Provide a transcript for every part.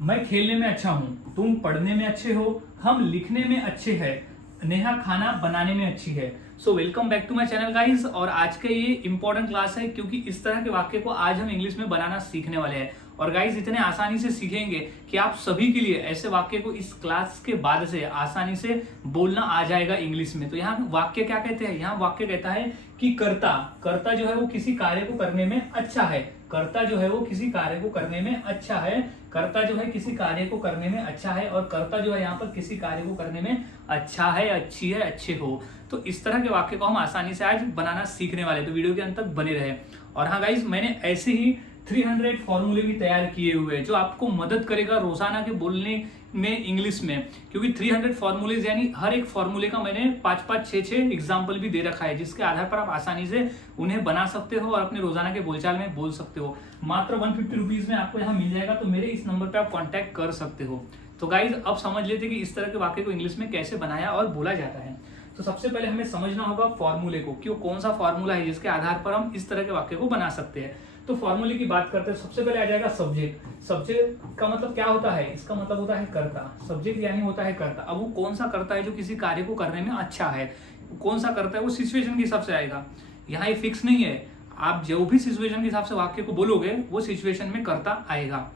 मैं खेलने में अच्छा हूँ, तुम पढ़ने में अच्छे हो, हम लिखने में अच्छे हैं, नेहा खाना बनाने में अच्छी है। So welcome back to my channel guys. और आज का ये इंपॉर्टेंट क्लास है क्योंकि इस तरह के वाक्य को आज हम इंग्लिश में बनाना सीखने वाले हैं। और गाइस इतने आसानी से सीखेंगे कि आप सभी के लिए ऐसे वाक्य को इस क्लास के बाद से आसानी से बोलना आ जाएगा इंग्लिश में। तो यहाँ वाक्य क्या कहते हैं, यहाँ वाक्य कहता है कि कर्ता जो है वो किसी कार्य को करने में अच्छा है। कर्ता जो है वो किसी कार्य को करने में अच्छा है। कर्ता जो है किसी कार्य को करने में अच्छा है और कर्ता जो है यहाँ पर किसी कार्य को करने में अच्छा है, अच्छी है, अच्छे हो। तो इस तरह के वाक्य को हम आसानी से आज बनाना सीखने वाले, तो वीडियो के अंत तक बने रहे। और हाँ गाइस, मैंने ऐसे ही 300 फॉर्मूले भी तैयार किए हुए हैं जो आपको मदद करेगा रोजाना के बोलने में इंग्लिश में। क्योंकि 300 फॉर्मूलेज यानी हर एक फॉर्मूले का मैंने 5-5, 6-6 एग्जाम्पल भी दे रखा है, जिसके आधार पर आप आसानी से उन्हें बना सकते हो और अपने रोजाना के बोलचाल में बोल सकते हो। मात्र 150 रुपीज में आपको यहाँ मिल जाएगा, तो मेरे इस नंबर पर आप कॉन्टैक्ट कर सकते हो। तो गाइज अब समझ लेते कि इस तरह के वाक्य को इंग्लिश में कैसे बनाया और बोला जाता है। तो सबसे पहले हमें समझना होगा फॉर्मूले को, कि कौन सा फॉर्मूला है जिसके आधार पर हम इस तरह के वाक्य को बना सकते हैं। तो फॉर्मूले की बात करते हैं, सबसे पहले आ जाएगा सब्जेक्ट। सब्जेक्ट का मतलब क्या होता है, इसका मतलब होता है कर्ता। सब्जेक्ट यानी होता है कर्ता। अब वो कौन सा कर्ता है जो किसी कार्य को करने में अच्छा है, कौन सा कर्ता है, वो सिचुएशन के हिसाब से आएगा। यहाँ ये फिक्स नहीं है, आप जो भी सिचुएशन के हिसाब से वाक्य को बोलोगे वो सिचुएशन में कर्ता आएगा।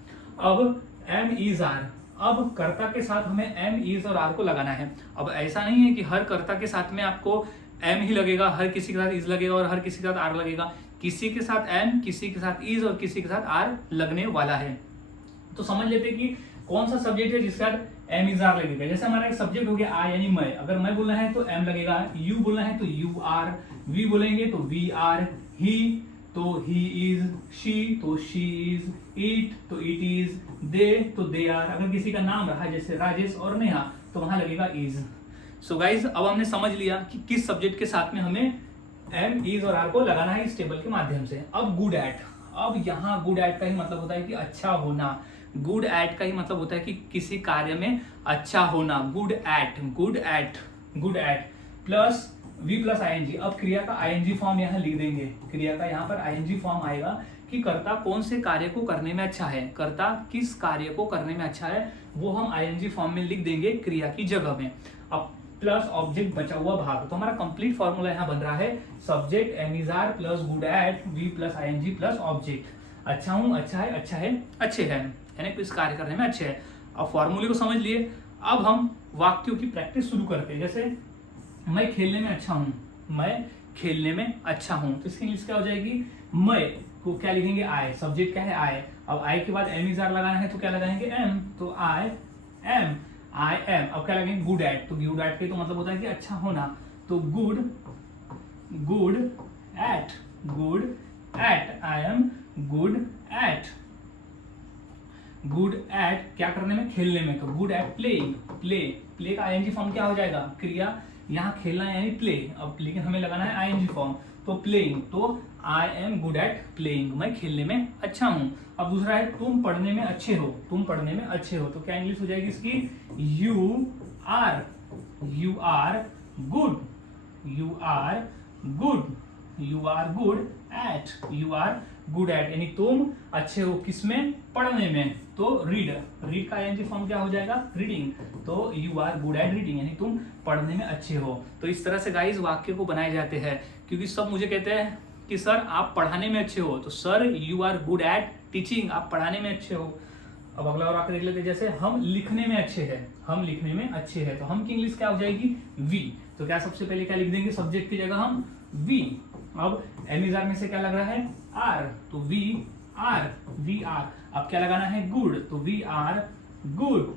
अब एम इज आर, अब कर्ता के साथ हमें एम इज और आर को लगाना है। अब ऐसा नहीं है कि हर कर्ता के साथ में आपको एम ही लगेगा, हर किसी के साथ इज लगेगा और हर किसी के साथ आर लगेगा। किसी के साथ एम, किसी के साथ इज और किसी के साथ आर लगने वाला है। तो समझ लेते हैं कि कौन सा सब्जेक्ट है जिसके साथ एम इज आर लगेगा। जैसे हमारा एक सब्जेक्ट हो गया आई यानी मैं, अगर मैं बोलना है तो एम लगेगा, यू बोलना है तो यू आर, वी बोलेंगे तो वी आर, ही तो ही इज, शी तो शी इज, इट तो इट इज, दे तो दे आर। अगर किसी का नाम रहा जैसे राजेश और नेहा तो वहां लगेगा इज। सो गाइज अब हमने समझ लिया कि किस सब्जेक्ट के साथ में हमें एम इज और आर को लगाना है इस टेबल के माध्यम से। अब गुड एट, अब यहाँ गुड एट का ही मतलब होता है कि अच्छा होना। गुड एट का ही मतलब होता है कि किसी कार्य में अच्छा होना। Good at, good at, good at plus V plus ING. अब क्रिया का आईएनजी फॉर्म यहाँ लिख देंगे। क्रिया का यहाँ पर आईएनजी फॉर्म आएगा कि कर्ता कौन से कार्य को करने में अच्छा है, कर्ता किस कार्य को करने में अच्छा है, वो हम आईएनजी फॉर्म में लिख देंगे क्रिया की जगह में। अब प्लस ऑब्जेक्ट बचा हुआ भाग, तो हमारा कंप्लीट फॉर्मूला यहाँ बन रहा है subject am is are plus good at V plus ING plus object. अच्छा हूँ, अच्छा है, अच्छा है, अच्छे हैं, यानी किस कार्य करने में अच्छे हैं। अब फॉर्मूले को समझ लिए, अब हम वाक्यों की प्रैक्टिस शुरू करते हैं। जैसे मैं खेलने में अच्छा हूँ, मैं खेलने में अच्छा हूँ, तो इसकी इंग्लिश क्या हो जाएगी, मैं को क्या लिखेंगे आई, सब्जेक्ट क्या है आई। अब आई के बाद एम इज आर लगाना है तो क्या लगाएंगे एम, तो आई एम, आई एम। अब क्या लगेंगे गुड एट, तो गुड एट के तो मतलब होता है कि अच्छा होना, तो good, good at, good eight, I am good at, good at क्या करने में, खेलने में, तो good at playing. Play, play का आईएनजी फॉर्म क्या हो जाएगा, क्रिया यहाँ खेलना यानी प्ले। अब लेकिन हमें लगाना है आईएनजी फॉर्म, तो प्लेइंग, तो I am good at playing, मैं खेलने में अच्छा हूं। अब दूसरा है तुम पढ़ने में अच्छे हो, तुम पढ़ने में अच्छे हो, तो क्या इंग्लिश हो जाएगी इसकी, you are, you are good, you are good, you are good at, you are good at, यानी तुम अच्छे हो किसमें, पढ़ने में, तो रीड, रीड का आईएनजी फॉर्म क्या हो जाएगा, रीडिंग, तो you are good at reading, यानी तुम पढ़ने में अच्छे हो। तो इस तरह से गाइस वाक्य को बनाए जाते हैं, क्योंकि सब मुझे कहते हैं कि सर आप पढ़ाने में अच्छे हो, तो sir you are good at teaching, आप पढ़ाने में अच्छे हो। अब अगला और वाक्य देख लेते हैं, जैसे हम लिखने में अच्छे हैं, हम लिखने में अच्छे हैं, तो हम की इंग्लिश क्या हो जाएगी, वी। तो क्या सबसे पहले क्या लिख देंगे, सब्जेक्ट की जगह हम वी। अब एम इज आर में से क्या लग रहा है, आर, तो वी आर, वी आर। अब क्या लगाना है, गुड, तो we are good,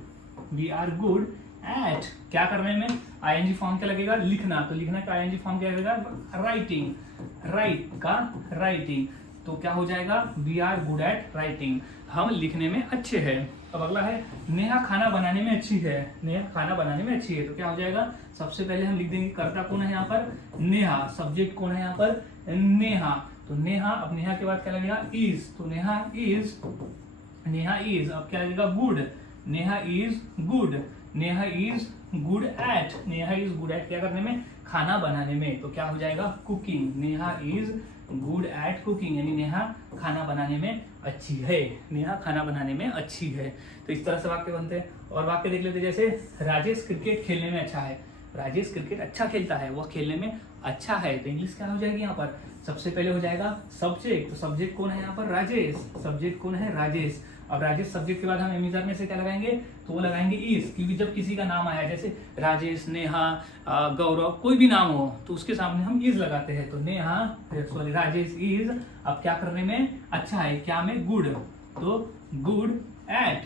we are good at, क्या करने में, आईएनजी फॉर्म क्या लगेगा, लिखना, तो लिखना का आईएनजी फॉर्म क्या लगेगा, राइटिंग, राइट का राइटिंग, तो क्या हो जाएगा, we are good at writing, हम लिखने में अच्छे हैं। अब अगला है नेहा खाना बनाने में अच्छी है, नेहा खाना बनाने में अच्छी है, तो क्या हो जाएगा, सबसे पहले हम लिख देंगे कर्ता कौन है यहाँ पर, नेहा, सब्जेक्ट कौन है यहाँ पर, नेहा, तो नेहा। अब नेहा के बाद क्या लगेगा, इज, तो नेहा इज, नेहा इज। अब क्या लगेगा, good, Neha is good, Neha is good at, Neha is good at क्या करने में, खाना बनाने में, तो क्या हो जाएगा, cooking, Neha is good at cooking, यानी नेहा खाना बनाने में अच्छी है। नेहा खाना बनाने में अच्छी है। तो इस तरह से वाक्य बनते हैं। और वाक्य देख लेते हैं, जैसे राजेश क्रिकेट खेलने में अच्छा है। राजेश क्रिकेट अच्छा खेलता है, वह खेलने में अच्छा है। तो इंग्लिश क्या हो जाएगी यहाँ पर? सबसे पहले हो जाएगा सब्जेक्ट। तो सब्जेक्ट कौन है यहाँ पर? राजेश। सब्जेक्ट कौन है? राजेश। अब राजेश सब्जेक्ट के बाद हम एमिजार में से क्या लगाएंगे? तो वो लगाएंगे इज, क्योंकि जब किसी का नाम आया, जैसे राजेश, नेहा, गौरव, कोई भी नाम हो तो उसके सामने हम इज लगाते हैं। तो नेहा सॉरी राजेश इज अब क्या करने में अच्छा है? क्या में? गुड। तो good at,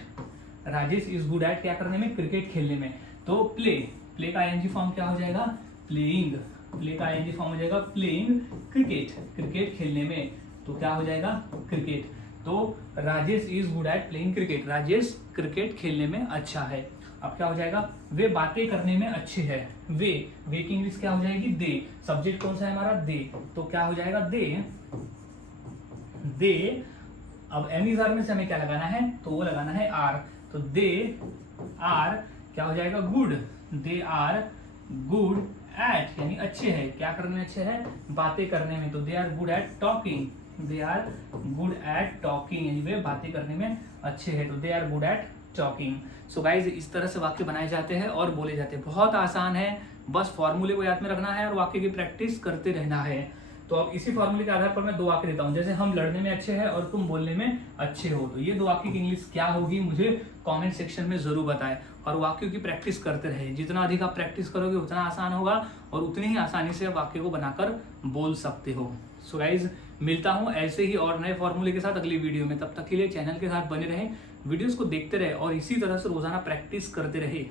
Rajesh is good at क्या करने में? क्रिकेट खेलने में। तो प्ले, प्ले का आईएनजी फॉर्म क्या हो जाएगा? प्लेइंग। प्ले का आईएनजी फॉर्म हो जाएगा प्लेइंग क्रिकेट, क्रिकेट खेलने में। तो क्या हो जाएगा? क्रिकेट। तो Rajesh is good at playing cricket, Rajesh cricket खेलने में अच्छा है। अब क्या हो जाएगा? वे बातें करने में अच्छे हैं। वे की इंग्लिश क्या हो जाएगी? दे। सब्जेक्ट कौन सा है हमारा? दे। तो क्या हो जाएगा? दे। अब एमिजार में से हमें क्या लगाना है? तो वो लगाना है आर। तो दे आर क्या हो जाएगा? Good. They are good at यानी अच्छे हैं, क्या करने में अच्छे हैं? बातें करने में। तो they are good at talking, they are good at talking यानी वे बातें करने में अच्छे हैं। तो they are good at talking. So guys इस तरह से वाक्य बनाए जाते हैं और बोले जाते हैं। बहुत आसान है, बस फॉर्मूले को याद में रखना है और वाक्य की प्रैक्टिस करते रहना है। तो अब इसी फॉर्मूले के आधार पर मैं दो वाक्य देता हूं, जैसे हम लड़ने में अच्छे हैं और तुम बोलने में अच्छे हो। तो ये दो वाक्य की इंग्लिश क्या होगी मुझे कमेंट सेक्शन में जरूर बताएं। और वाक्यों की प्रैक्टिस करते रहे, जितना अधिक आप प्रैक्टिस करोगे उतना आसान होगा और उतनी ही आसानी से वाक्य को बनाकर बोल सकते हो। सो गाइज मिलता हूं ऐसे ही और नए फॉर्मूले के साथ अगली वीडियो में। तब तक के लिए चैनल के साथ बने रहें, वीडियोस को देखते रहे और इसी तरह से रोजाना प्रैक्टिस करते रहे।